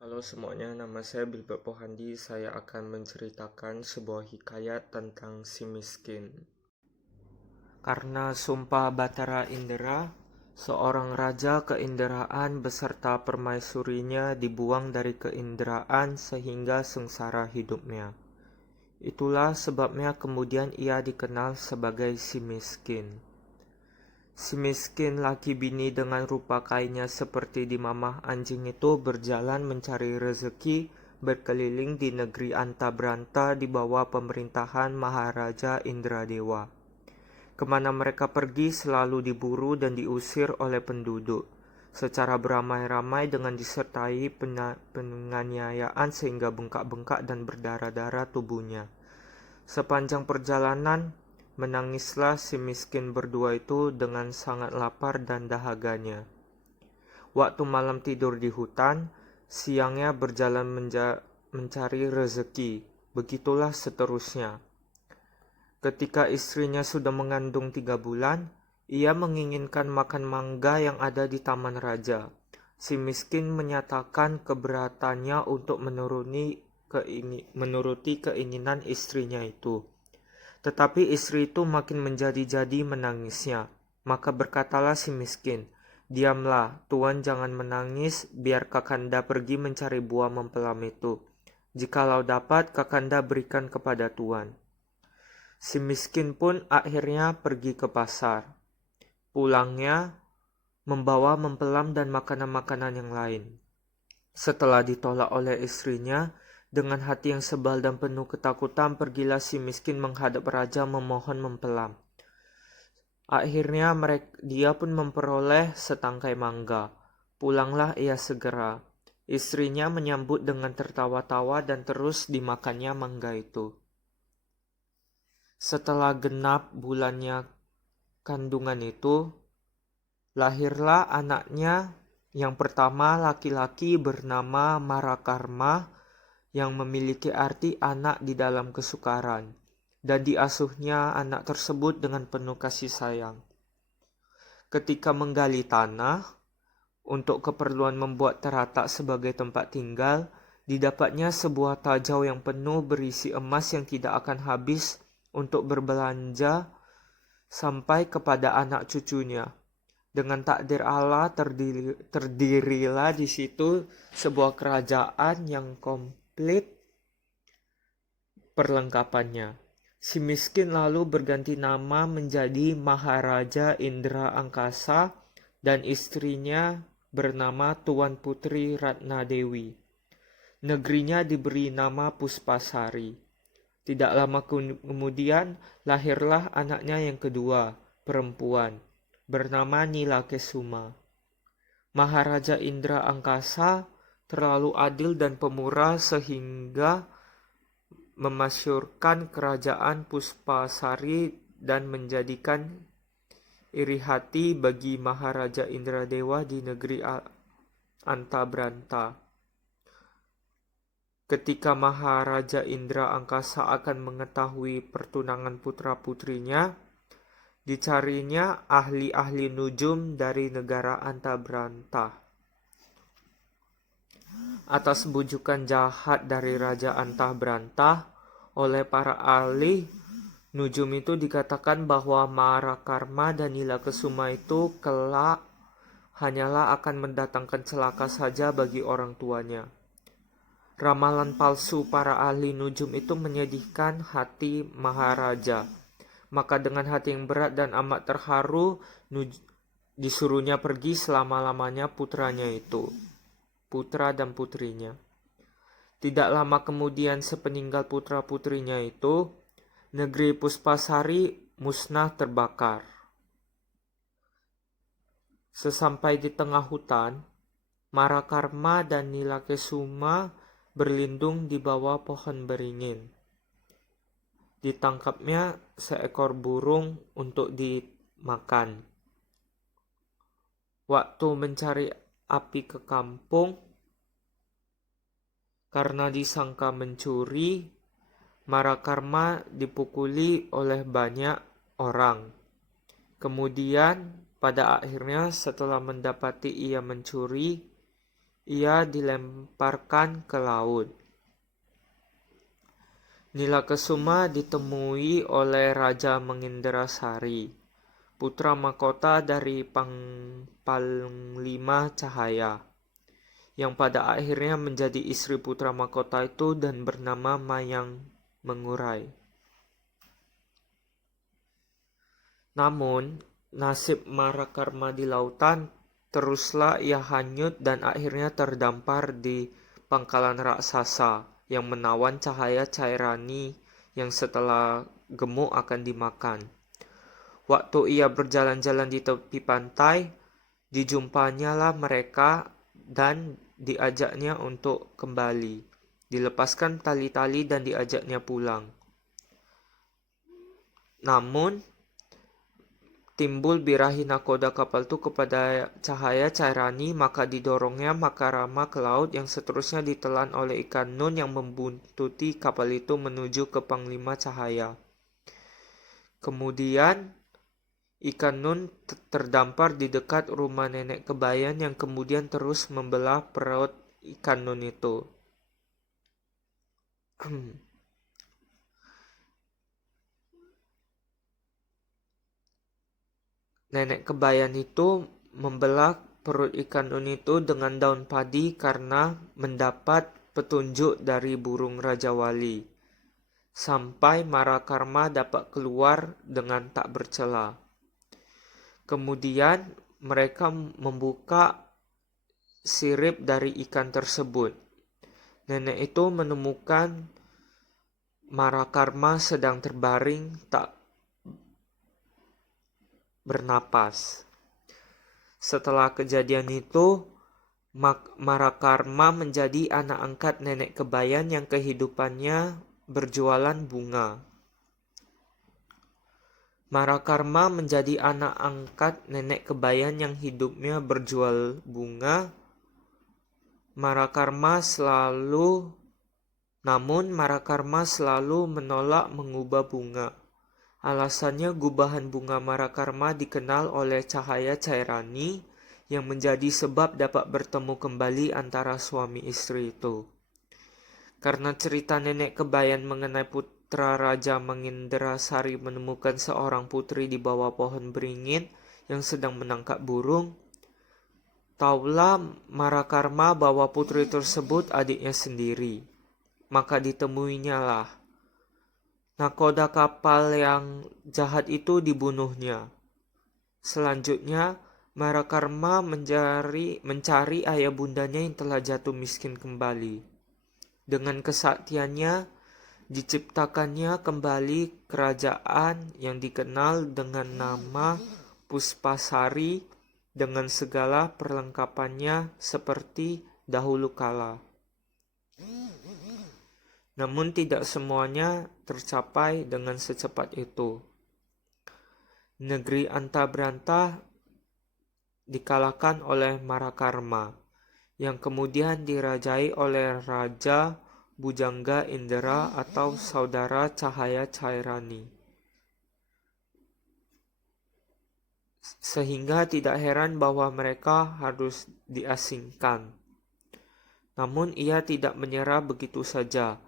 Halo semuanya, nama saya Bilbert Pohandi. Saya akan menceritakan sebuah hikayat tentang si miskin. Karena sumpah Batara Indra, seorang raja keinderaan beserta permaisurinya dibuang dari keinderaan sehingga sengsara hidupnya. Itulah sebabnya kemudian ia dikenal sebagai si miskin. Si miskin laki bini dengan rupa kainnya seperti dimamah anjing itu berjalan mencari rezeki berkeliling di negeri Anta-Branta di bawah pemerintahan Maharaja Indradewa. Kemana mereka pergi selalu diburu dan diusir oleh penduduk, secara beramai-ramai dengan disertai penganiayaan sehingga bengkak-bengkak dan berdarah-darah tubuhnya. Sepanjang perjalanan, menangislah si miskin berdua itu dengan sangat lapar dan dahaganya. Waktu malam tidur di hutan, siangnya berjalan mencari rezeki. Begitulah seterusnya. Ketika istrinya sudah mengandung 3 bulan, ia menginginkan makan mangga yang ada di taman raja. Si miskin menyatakan keberatannya untuk menuruti keinginan istrinya itu. Tetapi istri itu makin menjadi-jadi menangisnya. Maka berkatalah si miskin, "Diamlah, tuan jangan menangis, biar kakanda pergi mencari buah mempelam itu. Jikalau dapat, kakanda berikan kepada tuan." Si miskin pun akhirnya pergi ke pasar. Pulangnya membawa mempelam dan makanan-makanan yang lain. Setelah ditolak oleh istrinya, dengan hati yang sebal dan penuh ketakutan, pergilah si miskin menghadap raja memohon mempelam. Akhirnya dia pun memperoleh setangkai mangga. Pulanglah ia segera. Istrinya menyambut dengan tertawa-tawa dan terus dimakannya mangga itu. Setelah genap bulannya kandungan itu, lahirlah anaknya yang pertama laki-laki bernama Marakarma, yang memiliki arti anak di dalam kesukaran, dan diasuhnya anak tersebut dengan penuh kasih sayang. Ketika menggali tanah untuk keperluan membuat teratak sebagai tempat tinggal, didapatnya sebuah tajau yang penuh berisi emas yang tidak akan habis untuk berbelanja sampai kepada anak cucunya. Dengan takdir Allah terdirilah di situ sebuah kerajaan yang komplit perlengkapannya. Si miskin lalu berganti nama menjadi Maharaja Indra Angkasa dan istrinya bernama Tuan Putri Ratna Dewi. Negerinya diberi nama Puspasari. Tidak lama kemudian lahirlah anaknya yang kedua, perempuan, bernama Nilakesuma. Maharaja Indra Angkasa terlalu adil dan pemurah sehingga memasyurkan kerajaan Puspasari dan menjadikan iri hati bagi Maharaja Indradewa di negeri Antabranta. Ketika Maharaja Indra Angkasa akan mengetahui pertunangan putra-putrinya, dicarinya ahli-ahli nujum dari negara Antabranta. Atas bujukan jahat dari Raja Antabranta, oleh para ahli nujum itu dikatakan bahwa Marakarma dan Nilakesuma itu kelak hanyalah akan mendatangkan celaka saja bagi orang tuanya. Ramalan palsu para ahli nujum itu menyedihkan hati Maharaja. Maka dengan hati yang berat dan amat terharu, disuruhnya pergi selama-lamanya putranya itu, putra dan putrinya. Tidak lama kemudian sepeninggal putra-putrinya itu, negeri Puspasari musnah terbakar. Sesampai di tengah hutan, Marakarma dan Nilakesuma berlindung di bawah pohon beringin. Ditangkapnya seekor burung untuk dimakan. Waktu mencari api ke kampung, karena disangka mencuri, Marakarma dipukuli oleh banyak orang. Kemudian pada akhirnya setelah mendapati ia mencuri, ia dilemparkan ke laut. Nilakesuma ditemui oleh Raja Mengindrasari, putra mahkota dari Panglima Cahaya, yang pada akhirnya menjadi istri putra mahkota itu dan bernama Mayang Mengurai. Namun, nasib Marakarma di lautan teruslah ia hanyut dan akhirnya terdampar di pangkalan raksasa yang menawan cahaya Cairani yang setelah gemuk akan dimakan. Waktu ia berjalan-jalan di tepi pantai, dijumpanyalah mereka dan diajaknya untuk kembali. Dilepaskan tali-tali dan diajaknya pulang. Namun, timbul birahi nakoda kapal itu kepada cahaya Cairani, maka didorongnya Makarama ke laut yang seterusnya ditelan oleh ikan nun yang membuntuti kapal itu menuju ke Panglima Cahaya. Kemudian ikan nun terdampar di dekat rumah nenek Kebayan yang kemudian terus membelah perut ikan nun itu. Nenek Kebayan itu membelah perut ikan nun itu dengan daun padi karena mendapat petunjuk dari burung Raja Wali, sampai Marakarma dapat keluar dengan tak bercela. Kemudian mereka membuka sirip dari ikan tersebut. Nenek itu menemukan Marakarma sedang terbaring tak bernapas. Setelah kejadian itu, Marakarma menjadi anak angkat nenek Kebayan yang kehidupannya berjualan bunga. Marakarma menjadi anak angkat nenek Kebayan yang hidupnya berjual bunga. Namun Marakarma selalu menolak mengubah bunga. Alasannya gubahan bunga Marakarma dikenal oleh cahaya Cairani yang menjadi sebab dapat bertemu kembali antara suami istri itu. Karena cerita nenek Kebayan mengenai putra Raja Mengindrasari menemukan seorang putri di bawah pohon beringin yang sedang menangkap burung, taulah Marakarma bahwa putri tersebut adiknya sendiri. Maka ditemuinya lah. Nakoda kapal yang jahat itu dibunuhnya. Selanjutnya, Marakarma mencari ayah bundanya yang telah jatuh miskin kembali. Dengan kesaktiannya, diciptakannya kembali kerajaan yang dikenal dengan nama Puspasari dengan segala perlengkapannya seperti dahulu kala. Namun tidak semuanya tercapai dengan secepat itu. Negeri Antabranta dikalahkan oleh Marakarma, yang kemudian dirajai oleh Raja Bujangga Indra atau saudara cahaya Cairani. Sehingga tidak heran bahwa mereka harus diasingkan. Namun ia tidak menyerah begitu saja.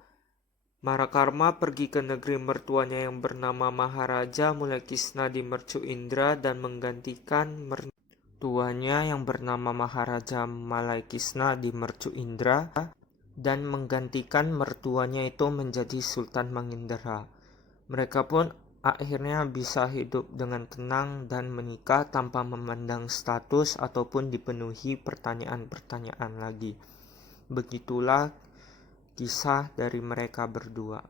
Marakarma pergi ke negeri mertuanya yang bernama Maharaja Mulakisna di Mercu Indra dan menggantikan mertuanya yang bernama Maharaja Malaikisna di Mercu Indra dan menggantikan mertuanya itu menjadi Sultan Mangindra. Mereka pun akhirnya bisa hidup dengan tenang dan menikah tanpa memandang status ataupun dipenuhi pertanyaan-pertanyaan lagi. Begitulah kisah dari mereka berdua.